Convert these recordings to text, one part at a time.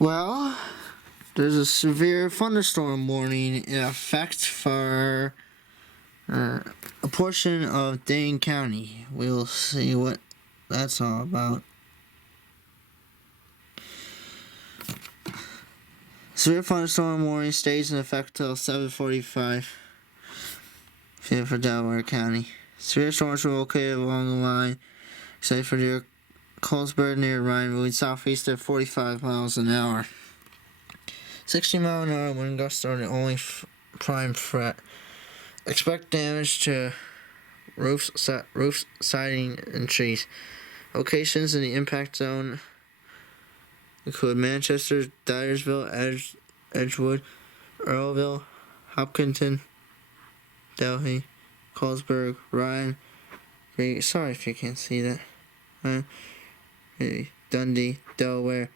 Well, there's a severe thunderstorm warning in effect for a portion of Dane County. We'll see what that's all about. Severe thunderstorm warning stays in effect till 7:45 p.m. for Delaware County. Severe storms are located along the line, except for near Colesburg near Ryan, moving southeast at 45 miles an hour. 60-mile-an-hour wind gusts are the only prime threat. Expect damage to roofs, siding, and trees. Locations in the impact zone include Manchester, Dyersville, Edgewood, Earlville, Hopkinton, Delhi, Colesburg, Ryan. Sorry if you can't see that. Dundee, Delaware,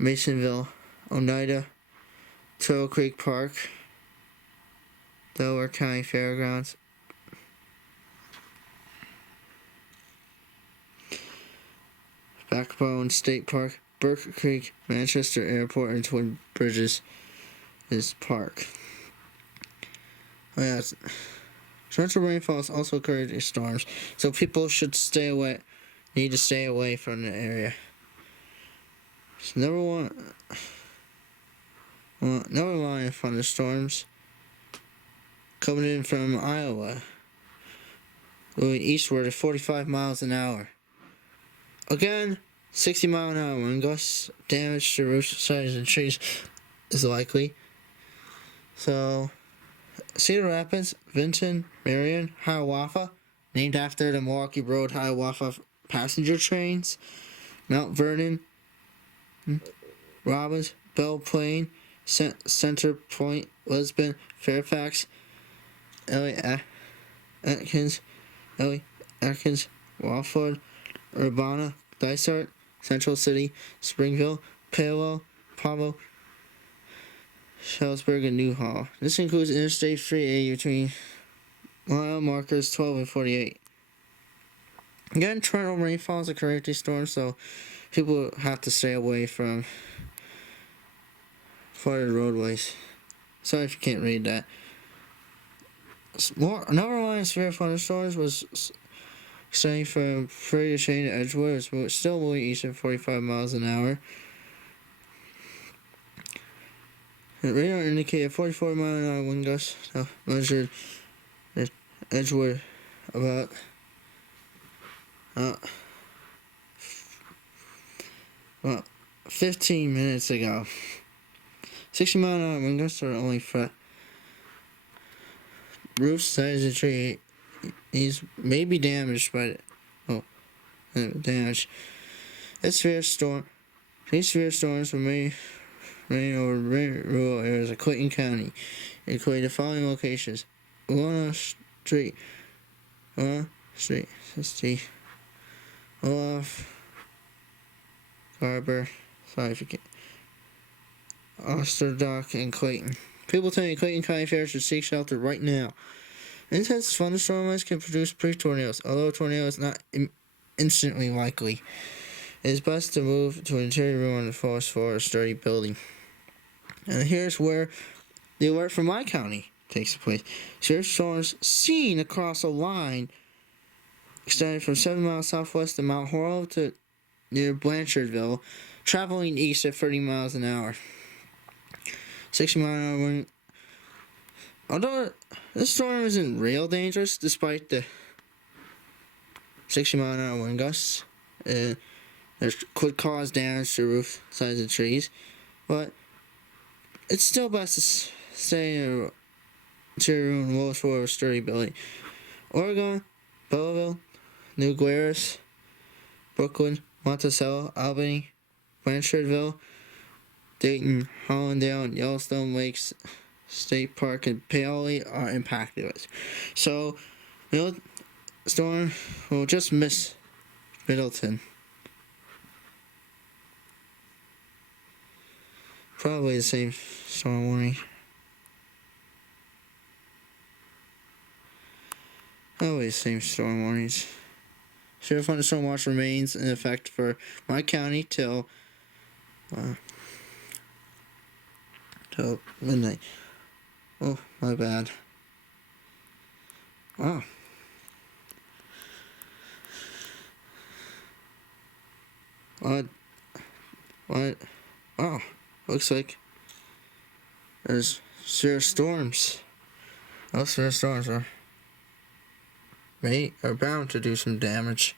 Masonville, Oneida, Turtle Creek Park, Delaware County Fairgrounds, Backbone State Park, Burke Creek, Manchester Airport, and Twin Bridges is park. Oh yeah, torrential rainfalls also occur in storms, so people should need to stay away from the area. So number one thunderstorms coming in from Iowa, moving eastward at 45 miles an hour. Again, 60-mile-an-hour wind gusts, damage to roofs, sides, and trees is likely. So, Cedar Rapids, Vinton, Marion, Hiawatha, named after the Milwaukee Road Hiawatha passenger trains, Mount Vernon, Robbins, Belle Plaine, Center Point, Lisbon, Fairfax, Atkins, Walford, Urbana, Dysart, Central City, Springville, Palo, Pavo, Shellisburg, and Newhall. This includes Interstate 3A between mile markers 12 and 48. Again, torrential rainfalls occur at these storms, so people have to stay away from flooded roadways. Sorry if you can't read that. Number one severe thunderstorms was extending from Prairie to Shane to Edgewood. It's still moving east at 45 miles an hour. The radar indicated 44-mile-an-hour wind gusts measured at Edgewood about 15 minutes ago. 60-mile-an-hour wind gusts are the only threat. Roofs, sides, and trees may be damaged by damage. These severe storms will rain over rural areas of Clayton County, including the following locations: Olaf Street, 60, Olaf, Garber, sorry if you can't, Osterdock, and Clayton. People telling Clayton County Fair should seek shelter right now. Intense thunderstorm winds can produce pre-tornadoes. Although a tornado is not instantly likely, it is best to move to an interior room on the forest floor of a sturdy building. And here's where the alert from my county takes place. Severe storms seen across a line extending from 7 miles southwest of Mount Horrell to near Blanchardville, traveling east at 30 miles an hour. 60-mile-an-hour wind. Although this storm isn't real dangerous, despite the 60-mile-an-hour wind gusts, it could cause damage to roof, sides, and trees, but it's still best to stay in a interior room and lowest floor of a sturdy building. Oregon, Belleville, New Glarus, Brooklyn, Monticello, Albany, Blanchardville, Dayton, Hollandale, and Yellowstone Lakes State Park, and Paoli are impacted. So, storm will just miss Middleton. Probably the same storm warning. Always the same storm warnings. Severe thunderstorm watch remains in effect for my county till till midnight. Oh, my bad. Wow. What? What? Oh, looks like there's severe storms. Those severe storms are bound to do some damage.